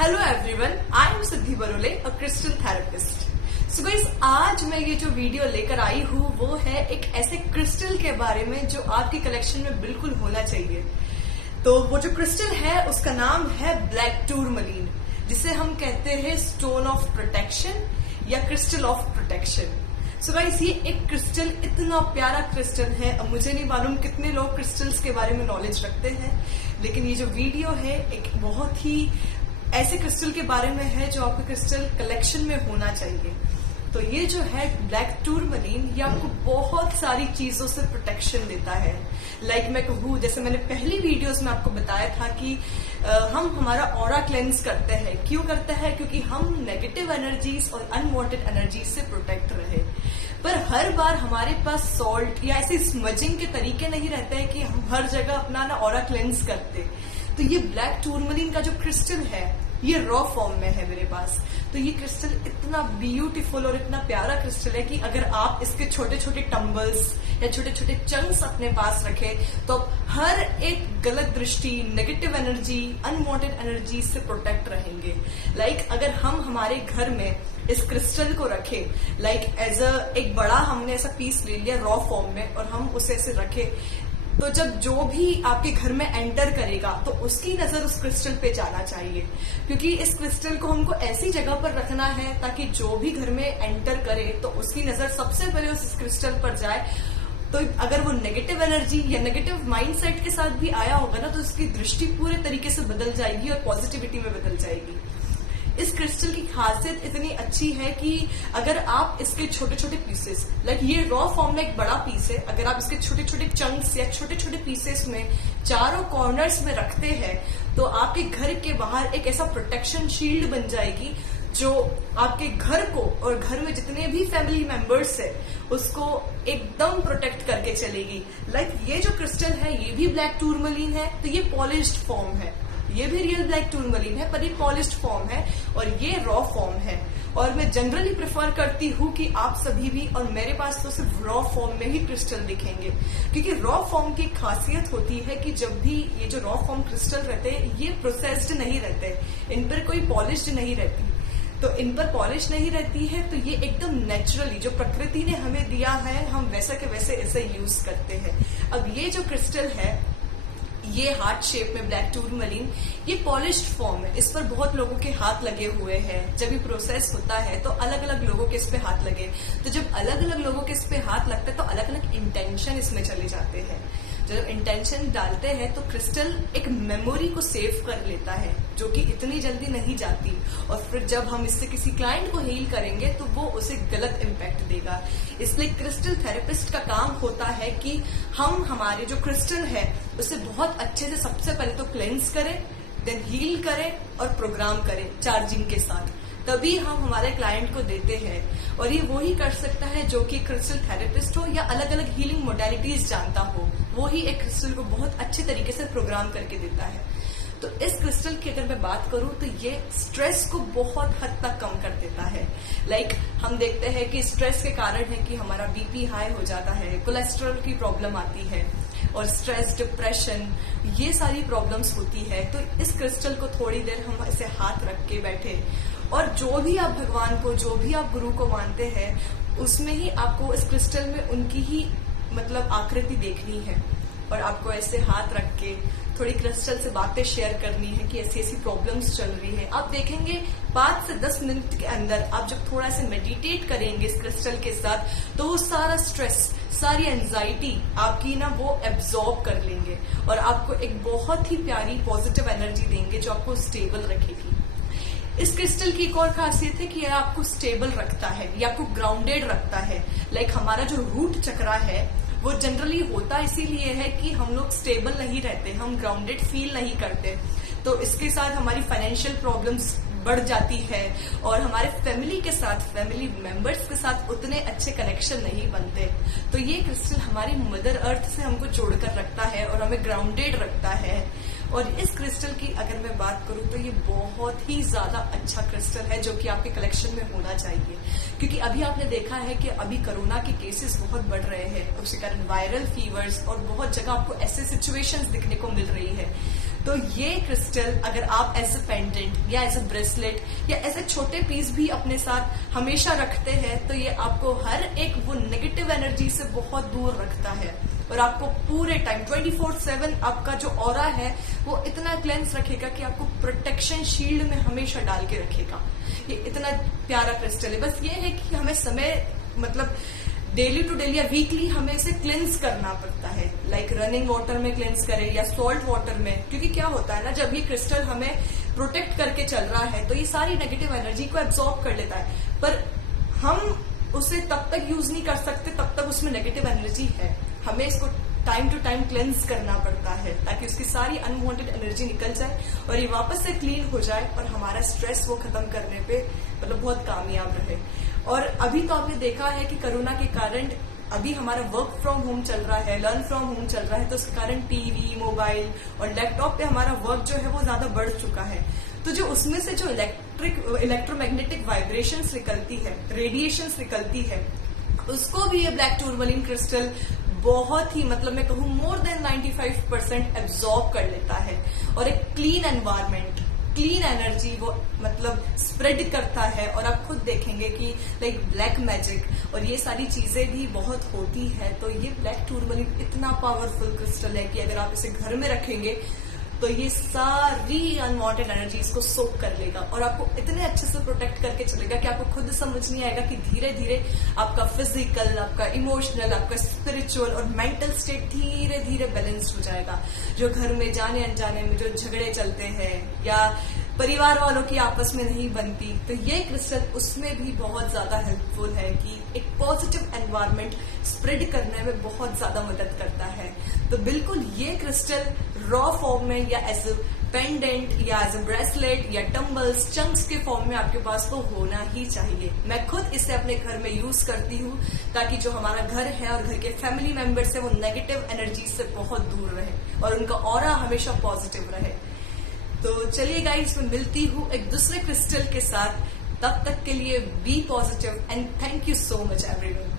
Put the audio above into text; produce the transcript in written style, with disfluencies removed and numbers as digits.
Hello everyone, I am Siddhi Barole, a crystal therapist. So guys, आज मैं ये जो वीडियो लेकर आई हूँ वो है एक ऐसे क्रिस्टल के बारे में जो आपकी कलेक्शन में बिल्कुल होना चाहिए। तो वो जो क्रिस्टल है उसका नाम है ब्लैक टूरमलीन, जिसे हम कहते हैं स्टोन ऑफ प्रोटेक्शन या crystal of protection. So guys, ये एक क्रिस्टल इतना प्यारा क्रिस्टल है। अब मुझे नहीं मालूम कितने लोग क्रिस्टल्स के बारे में नॉलेज रखते हैं, लेकिन ये जो वीडियो है एक बहुत ही ऐसे क्रिस्टल के बारे में है जो आपके क्रिस्टल कलेक्शन में होना चाहिए। तो ये जो है ब्लैक टूरमलीन, ये आपको बहुत सारी चीजों से प्रोटेक्शन देता है। लाइक मैं कहूँ, जैसे मैंने पहली वीडियोस में आपको बताया था कि हम हमारा ऑरा क्लेंस करते हैं। क्यों करते हैं? क्योंकि हम नेगेटिव एनर्जीज और अनवांटेड एनर्जीज से प्रोटेक्ट रहे। पर हर बार हमारे पास सॉल्ट या ऐसे स्मजिंग के तरीके नहीं रहते हैं कि हम हर जगह अपना ना ऑरा क्लेंस करते। तो ये ब्लैक टूरमलीन का जो क्रिस्टल है ये रॉ फॉर्म में है मेरे पास। तो ये क्रिस्टल इतना ब्यूटीफुल और इतना प्यारा क्रिस्टल है कि अगर आप इसके छोटे छोटे टम्बल्स या छोटे छोटे चंक्स अपने पास रखें तो आप हर एक गलत दृष्टि, नेगेटिव एनर्जी, अनवांटेड एनर्जी से प्रोटेक्ट रहेंगे। लाइक अगर हम हमारे घर में इस क्रिस्टल को रखें, लाइक एज एक बड़ा हमने ऐसा पीस ले लिया रॉ फॉर्म में और हम उसे ऐसे रखें, तो जब जो भी आपके घर में एंटर करेगा तो उसकी नजर उस क्रिस्टल पे जाना चाहिए। क्योंकि इस क्रिस्टल को हमको ऐसी जगह पर रखना है ताकि जो भी घर में एंटर करे तो उसकी नजर सबसे पहले उस क्रिस्टल पर जाए। तो अगर वो नेगेटिव एनर्जी या नेगेटिव माइंडसेट के साथ भी आया होगा ना, तो उसकी दृष्टि पूरे तरीके से बदल जाएगी और पॉजिटिविटी में बदल जाएगी। इस क्रिस्टल की खासियत इतनी अच्छी है कि अगर आप इसके छोटे छोटे पीसेस, लाइक ये रॉ फॉर्म में एक बड़ा पीस है, अगर आप इसके छोटे छोटे चंक्स या छोटे छोटे पीसेस में चारों कॉर्नर्स में रखते हैं तो आपके घर के बाहर एक ऐसा प्रोटेक्शन शील्ड बन जाएगी जो आपके घर को और घर में जितने भी फैमिली मेंबर्स है उसको एकदम प्रोटेक्ट करके चलेगी। लाइक ये जो क्रिस्टल है ये भी ब्लैक टूरमलीन है, तो ये पॉलिश्ड फॉर्म है। ये भी रियल ब्लैक टूरमलीन है पर ये पॉलिश्ड फॉर्म है और ये रॉ फॉर्म है। और मैं जनरली प्रेफर करती हूँ कि आप सभी भी, और मेरे पास तो सिर्फ रॉ फॉर्म में ही क्रिस्टल दिखेंगे, क्योंकि रॉ फॉर्म की खासियत होती है कि जब भी ये जो रॉ फॉर्म क्रिस्टल रहते हैं ये प्रोसेस्ड नहीं रहते, इन पर कोई पॉलिश्ड नहीं रहती। तो इन पर पॉलिश नहीं रहती है तो ये एकदम नेचुरली जो प्रकृति ने हमें दिया है हम वैसा के वैसे इसे यूज करते हैं। अब ये जो क्रिस्टल है ये हार्ट शेप में ब्लैक टूरमलीन, ये पॉलिश्ड फॉर्म है। इस पर बहुत लोगों के हाथ लगे हुए हैं। जब ये प्रोसेस होता है तो अलग अलग लोगों के इस पे हाथ लगे, तो जब अलग अलग लोगों के इस पे हाथ लगता है तो अलग अलग इंटेंशन इसमें चले जाते हैं। जब इंटेंशन डालते हैं तो क्रिस्टल एक मेमोरी को सेव कर लेता है जो कि इतनी जल्दी नहीं जाती, और फिर जब हम इससे किसी क्लाइंट को हील करेंगे तो वो उसे गलत इम्पैक्ट देगा। इसलिए क्रिस्टल थेरेपिस्ट का काम होता है कि हम हमारे जो क्रिस्टल है उसे बहुत अच्छे से सबसे पहले तो क्लेंस करें, देन हील करें और प्रोग्राम करें चार्जिंग के साथ, तभी हम हमारे क्लाइंट को देते हैं। और ये वो ही कर सकता है जो कि क्रिस्टल थेरेपिस्ट हो या अलग अलग हीलिंग मोडालिटीज जानता हो, वो ही एक क्रिस्टल को बहुत अच्छे तरीके से प्रोग्राम करके देता है। तो इस क्रिस्टल की अगर मैं बात करूं तो ये स्ट्रेस को बहुत हद तक कम कर देता है। लाइक हम देखते हैं कि स्ट्रेस के कारण है कि हमारा बीपी हाई हो जाता है, कोलेस्ट्रॉल की प्रॉब्लम आती है और स्ट्रेस, डिप्रेशन, ये सारी प्रॉब्लम्स होती है। तो इस क्रिस्टल को थोड़ी देर हम ऐसे हाथ रख के बैठे और जो भी आप भगवान को, जो भी आप गुरु को मानते हैं उसमें ही आपको इस क्रिस्टल में उनकी ही मतलब आकृति देखनी है और आपको ऐसे हाथ रख के थोड़ी क्रिस्टल से बातें शेयर करनी है कि ऐसी ऐसी प्रॉब्लम्स चल रही है। आप देखेंगे 5 से 10 मिनट के अंदर आप जब थोड़ा सा मेडिटेट करेंगे इस क्रिस्टल के साथ तो वो सारा स्ट्रेस, सारी एंजाइटी आपकी ना वो एब्जॉर्ब कर लेंगे और आपको एक बहुत ही प्यारी पॉजिटिव एनर्जी देंगे जो आपको स्टेबल रखेगी। इस क्रिस्टल की एक और खासियत है कि यह आपको स्टेबल रखता है, ये आपको ग्राउंडेड रखता है। लाइक हमारा जो रूट चक्रा है वो जनरली होता इसीलिए है कि हम लोग स्टेबल नहीं रहते, हम ग्राउंडेड फील नहीं करते। तो इसके साथ हमारी फाइनेंशियल प्रॉब्लम्स बढ़ जाती है और हमारे फैमिली के साथ, फैमिली मेंबर्स के साथ उतने अच्छे कनेक्शन नहीं बनते। तो ये क्रिस्टल हमारी मदर अर्थ से हमको जोड़कर रखता है और हमें ग्राउंडेड रखता है। और इस क्रिस्टल की अगर मैं बात करूं तो ये बहुत ही ज्यादा अच्छा क्रिस्टल है जो कि आपके कलेक्शन में होना चाहिए। क्योंकि अभी आपने देखा है कि अभी कोरोना के केसेस बहुत बढ़ रहे हैं, उसके कारण वायरल फीवर्स और बहुत जगह आपको ऐसे सिचुएशंस दिखने को मिल रही है। तो ये क्रिस्टल अगर आप एज अ पेंडेंट या एज अ ब्रेसलेट या ऐसे छोटे पीस भी अपने साथ हमेशा रखते हैं तो ये आपको हर एक वो नेगेटिव एनर्जी से बहुत दूर रखता है और आपको पूरे टाइम 24/7 आपका जो ऑरा है वो इतना क्लेंस रखेगा कि आपको प्रोटेक्शन शील्ड में हमेशा डाल के रखेगा। ये इतना प्यारा क्रिस्टल है। बस ये है कि हमें समय मतलब डेली टू डेली या वीकली हमें इसे क्लेंस करना पड़ता है, लाइक रनिंग वाटर में क्लेंस करें या सॉल्ट वाटर में, क्योंकि क्या होता है ना, जब ये क्रिस्टल हमें प्रोटेक्ट करके चल रहा है तो ये सारी नेगेटिव एनर्जी को एब्जॉर्ब कर लेता है, पर हम उसे तब तक यूज नहीं कर सकते तब तक उसमें नेगेटिव एनर्जी है। हमें इसको टाइम टू टाइम क्लेंस करना पड़ता है ताकि उसकी सारी अनवांटेड एनर्जी निकल जाए और ये वापस से क्लीन हो जाए और हमारा स्ट्रेस वो खत्म करने पे मतलब बहुत कामयाब रहे। और अभी तो आपने देखा है कि कोरोना के कारण अभी हमारा वर्क फ्रॉम होम चल रहा है, लर्न फ्रॉम होम चल रहा है, तो उसके कारण टीवी, मोबाइल और लैपटॉप पे हमारा वर्क जो है वो ज्यादा बढ़ चुका है। तो जो उसमें से जो इलेक्ट्रोमैग्नेटिक वाइब्रेशंस निकलती है, रेडिएशंस निकलती है, उसको भी ये ब्लैक टूरमलिन क्रिस्टल बहुत ही मतलब मैं कहूँ मोर देन 95% एब्जॉर्ब कर लेता है और एक क्लीन एनवायरमेंट, क्लीन एनर्जी वो मतलब स्प्रेड करता है। और आप खुद देखेंगे कि लाइक ब्लैक मैजिक और ये सारी चीजें भी बहुत होती है। तो ये ब्लैक टूरमलिन इतना पावरफुल क्रिस्टल है कि अगर आप इसे घर में रखेंगे तो ये सारी अनवांटेड एनर्जीज को सोक कर लेगा और आपको इतने अच्छे से प्रोटेक्ट करके चलेगा कि आपको खुद समझ नहीं आएगा कि धीरे धीरे आपका फिजिकल, आपका इमोशनल, आपका स्पिरिचुअल और मेंटल स्टेट धीरे धीरे बैलेंस्ड हो जाएगा। जो घर में जाने अनजाने में जो झगड़े चलते हैं या परिवार वालों की आपस में नहीं बनती, तो ये क्रिस्टल उसमें भी बहुत ज्यादा हेल्पफुल है कि एक पॉजिटिव एनवायरनमेंट स्प्रेड करने में बहुत ज्यादा मदद करता है। तो बिल्कुल ये क्रिस्टल रॉ फॉर्म में या एज अ पेंडेंट या एज अ ब्रेसलेट या टम्बल्स, चंक्स के फॉर्म में आपके पास तो होना ही चाहिए। मैं खुद इसे अपने घर में यूज करती हूँ ताकि जो हमारा घर है और घर के फैमिली मेंबर्स है वो नेगेटिव एनर्जी से बहुत दूर रहे और उनका ऑरा हमेशा पॉजिटिव रहे। तो चलिए गाइस, मैं मिलती हूँ एक दूसरे क्रिस्टल के साथ। तब तक के लिए be positive and thank you so much everyone.